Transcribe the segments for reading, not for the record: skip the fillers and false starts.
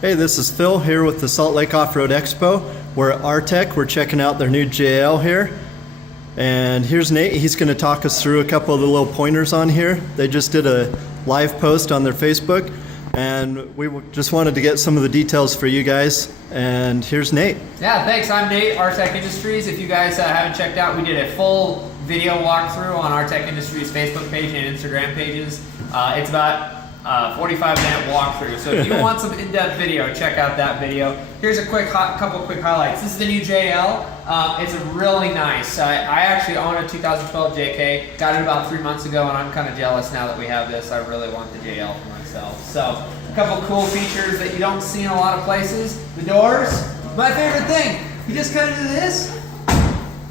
Hey, this is Phil here with the Salt Lake Off-Road Expo. We're at Artec. We're checking out their new JL here. And here's Nate. He's going to talk us through a couple of the little pointers on here. They just did a live post on their Facebook, and we just wanted to get some of the details for you guys. And here's Nate. Yeah, thanks. I'm Nate, Artec Industries. If you guys haven't checked out, we did a full video walkthrough on Artec Industries Facebook page and Instagram pages. It's about 45-minute walkthrough. So if you want some in-depth video, check out that video. Here's a couple quick highlights. This is the new JL. It's really nice. I actually own a 2012 JK. Got it about 3 months ago, and I'm kind of jealous now that we have this. I really want the JL for myself. So a couple cool features that you don't see in a lot of places. The doors, my favorite thing. You just kind of do this,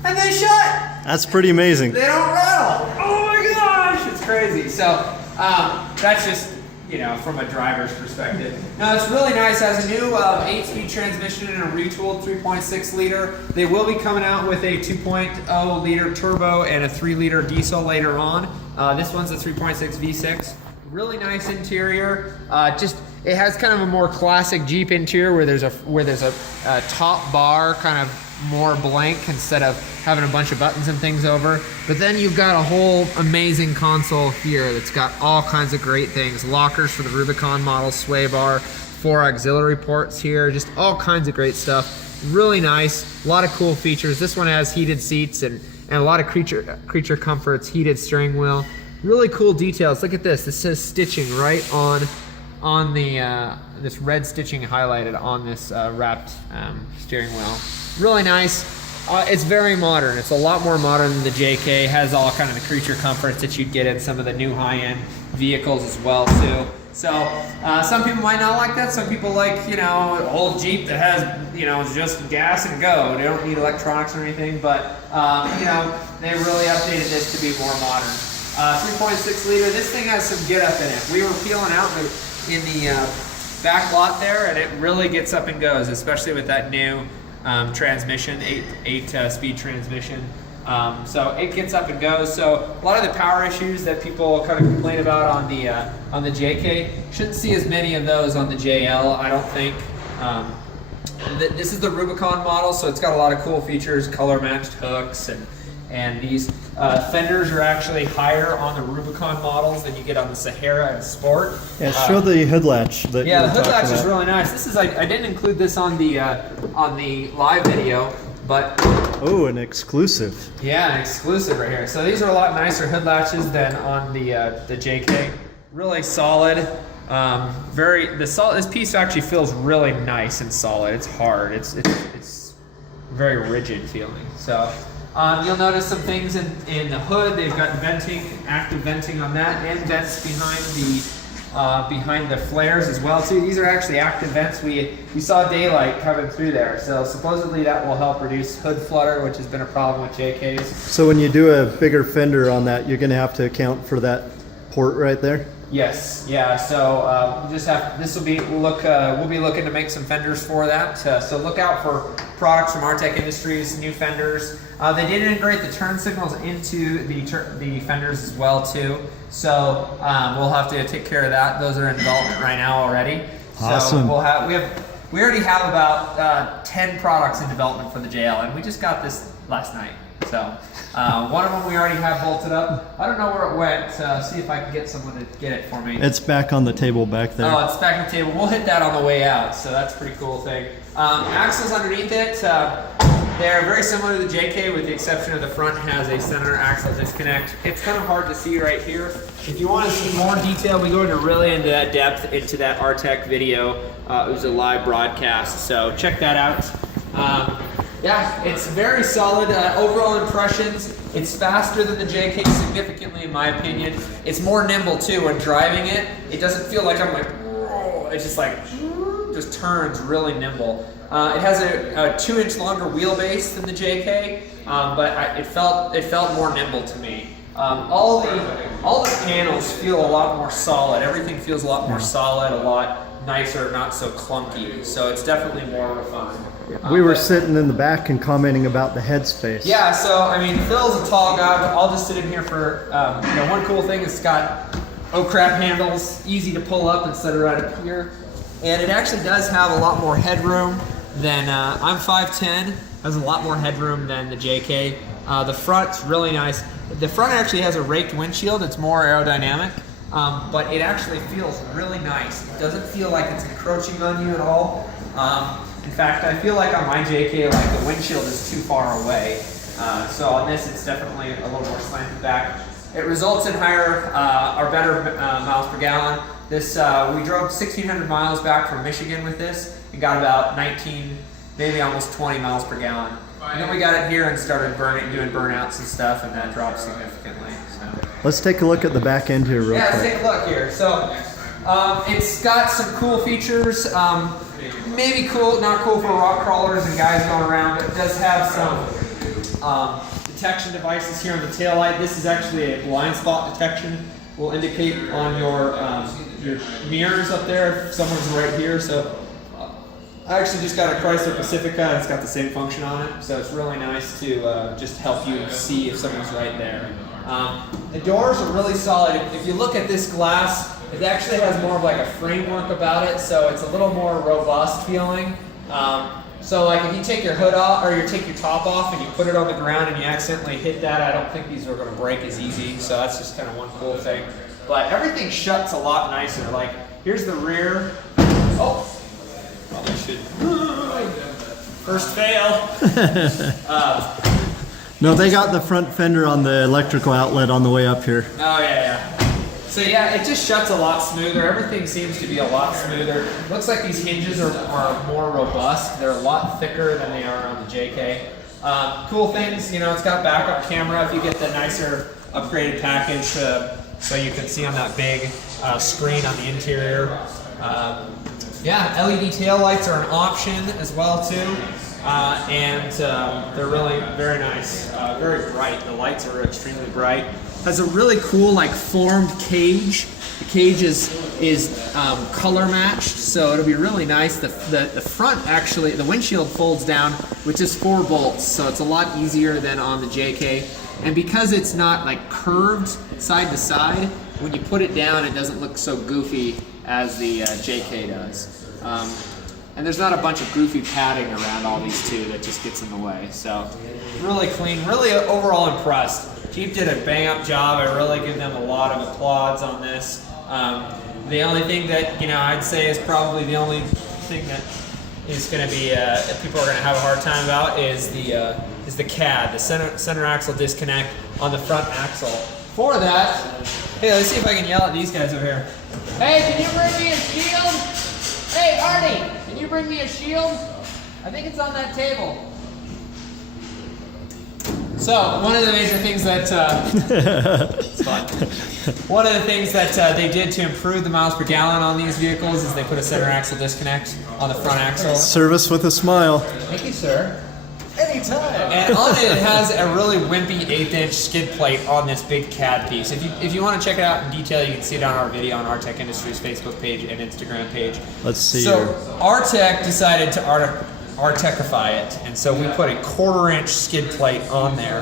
and they shut. That's pretty amazing. They don't rattle. Oh my gosh, it's crazy. So that's just, you know, from a driver's perspective. Now it's really nice. It has a new 8-speed transmission and a retooled 3.6 liter. They will be coming out with a 2.0 liter turbo and a 3 liter diesel later on. This one's a 3.6 V6. Really nice interior. It has kind of a more classic Jeep interior where there's a top bar kind of more blank instead of having a bunch of buttons and things over. But then you've got a whole amazing console here that's got all kinds of great things. Lockers for the Rubicon model, sway bar, 4 auxiliary ports here, just all kinds of great stuff. Really nice, a lot of cool features. This one has heated seats and a lot of creature comforts, heated steering wheel. Really cool details. Look at this. This says stitching right on the this red stitching highlighted on this wrapped steering wheel. Really nice. It's very modern. It's a lot more modern than the JK. It has all kind of the creature comforts that you'd get in some of the new high-end vehicles as well too. So some people might not like that. Some people like, you know, an old Jeep that has, you know, just gas and go. They don't need electronics or anything, but you know, they really updated this to be more modern. 3.6 liter. This thing has some get up in it. We were peeling out in the back lot there, and it really gets up and goes, especially with that new transmission, 8-speed transmission. So it gets up and goes. So a lot of the power issues that people kind of complain about on the JK, shouldn't see as many of those on the JL, I don't think. This is the Rubicon model, so it's got a lot of cool features, color matched hooks, and these fenders are actually higher on the Rubicon models than you get on the Sahara and Sport. Yeah, show the hood latch. Yeah, the hood latch is really nice. This is I didn't include this on the live video, but oh, an exclusive. Yeah, an exclusive right here. So these are a lot nicer hood latches than on the JK. Really solid. This piece actually feels really nice and solid. It's hard. It's very rigid feeling. So. You'll notice some things in the hood. They've got venting, active venting on that, and vents behind the flares as well too. These are actually active vents. We saw daylight coming through there, so supposedly that will help reduce hood flutter, which has been a problem with JKs. So when you do a bigger fender on that, you're going to have to account for that port right there? Yes, yeah. So we'll be looking to make some fenders for that. So look out for products from Artec Industries, new fenders. They did integrate the turn signals into the fenders as well too. So we'll have to take care of that. Those are in development right now already. Awesome. So we already have about 10 products in development for the JL, and we just got this last night. So one of them we already have bolted up. I don't know where it went. See if I can get someone to get it for me. It's back on the table back there. Oh, it's back on the table. We'll hit that on the way out. So that's a pretty cool thing. Axles underneath it. They're very similar to the JK with the exception of the front has a center axle disconnect. It's kind of hard to see right here. If you want to see more detail, we go into that depth into that Artec video. It was a live broadcast, so check that out. Yeah, it's very solid. Overall impressions, it's faster than the JK significantly in my opinion. It's more nimble too when driving it. It doesn't feel like I'm like, it's just turns really nimble. It has a 2-inch longer wheelbase than the JK, but it felt more nimble to me. All the panels feel a lot more solid. Everything feels a lot more solid, a lot nicer, not so clunky. So it's definitely more refined. We were sitting in the back and commenting about the headspace. Yeah, so I mean, Phil's a tall guy, but I'll just sit in here for, one cool thing is it's got oh crap handles, easy to pull up instead of right up here. And it actually does have a lot more headroom than, I'm 5'10", has a lot more headroom than the JK. The front's really nice. The front actually has a raked windshield. It's more aerodynamic, but it actually feels really nice. It doesn't feel like it's encroaching on you at all. In fact, I feel like on my JK, like the windshield is too far away. So on this, it's definitely a little more slanted back. It results in higher or better miles per gallon. This we drove 1,600 miles back from Michigan with this and got about 19, maybe almost 20 miles per gallon. And then we got it here and started doing burnouts and stuff, and that dropped significantly. So. Let's take a look at the back end here real quick. Let's take a look here. So it's got some cool features. Maybe cool, not cool for rock crawlers and guys going around, but it does have some detection devices here on the taillight. This is actually a blind spot detection. Will indicate on your mirrors up there if someone's right here. So I actually just got a Chrysler Pacifica and it's got the same function on it. So it's really nice to just help you see if someone's right there. The doors are really solid. If you look at this glass, it actually has more of like a framework about it, so it's a little more robust feeling. So like if you take your hood off, or you take your top off and you put it on the ground and you accidentally hit that, I don't think these are going to break as easy, so that's just kind of one cool thing. But everything shuts a lot nicer. Like here's the rear. Oh, probably should. First fail. No, they got the front fender on the electrical outlet on the way up here. Oh yeah. So yeah, it just shuts a lot smoother. Everything seems to be a lot smoother. Looks like these hinges are more robust. They're a lot thicker than they are on the JK. Cool things, you know, it's got backup camera if you get the nicer upgraded package, so you can see on that big screen on the interior. Yeah, LED tail lights are an option as well too. And they're really very nice, very bright. The lights are extremely bright. Has a really cool like formed cage. The cage is color matched, so it'll be really nice. The front actually, the windshield folds down with just 4 bolts, so it's a lot easier than on the JK. And because it's not like curved side to side, when you put it down, it doesn't look so goofy as the JK does. And there's not a bunch of goofy padding around all these two that just gets in the way. So really clean, really overall impressed. Jeep did a bang up job. I really give them a lot of applause on this. The only thing that, you know, I'd say is probably the only thing that is going to be that people are going to have a hard time about is the CAD, the center axle disconnect on the front axle. For that, hey, let's see if I can yell at these guys over here. Hey, can you bring me a shield? Hey, Artie, can you bring me a shield? I think it's on that table. So one of the major things that it's fun. One of the things that they did to improve the miles per gallon on these vehicles is they put a center axle disconnect on the front axle. Service with a smile. Thank you, sir. Anytime. And on it, it has a really wimpy 1/8" skid plate on this big CAD piece. If you want to check it out in detail, you can see it on our video on Artec Industries Facebook page and Instagram page. Let's see. So here. Artec decided to Artecify it, and so we put a 1/4" skid plate on there.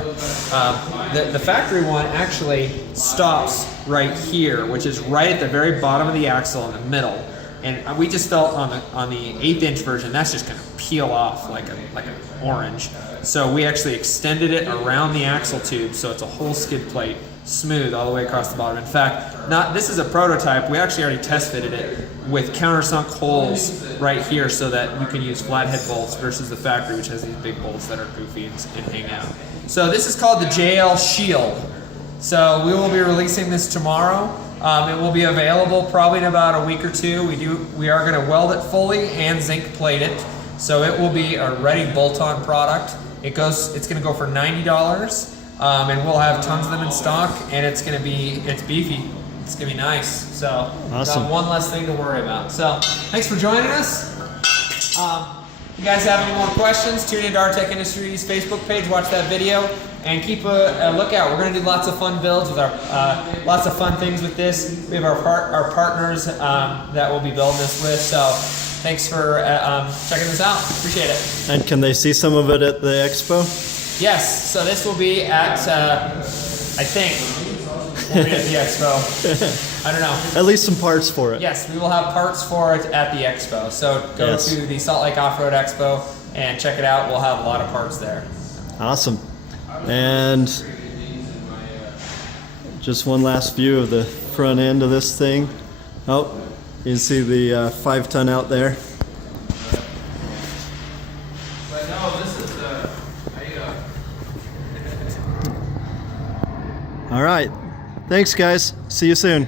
The factory one actually stops right here, which is right at the very bottom of the axle in the middle. And we just felt on the 1/8" version that's just going to peel off like an orange. So we actually extended it around the axle tube, so it's a whole skid plate, smooth all the way across the bottom. In fact, this is a prototype. We actually already test fitted it with countersunk holes right here, so that you can use flathead bolts versus the factory, which has these big bolts that are goofy and hang out. So this is called the JL Shield. So we will be releasing this tomorrow. It will be available probably in about a week or two. We are going to weld it fully and zinc plate it, so it will be a ready bolt-on product. It's going to go for $90, and we'll have tons of them in stock. And it's beefy. It's going to be nice. So awesome. Got one less thing to worry about. So thanks for joining us. If you guys have any more questions, tune into Artec Industries Facebook page, watch that video, and keep a lookout. We're going to do lots of fun builds with lots of fun things with this. We have our partners that we'll be building this with. So thanks for checking this out. Appreciate it. And can they see some of it at the expo? Yes. So this will be at I think we'll be at the expo. I don't know. At least some parts for it. Yes, we will have parts for it at the expo. So go Yes. to the Salt Lake Off-Road Expo and check it out. We'll have a lot of parts there. Awesome. And just one last view of the front end of this thing. Oh, you can see the 5-ton out there. But no, this is All right. Thanks, guys. See you soon.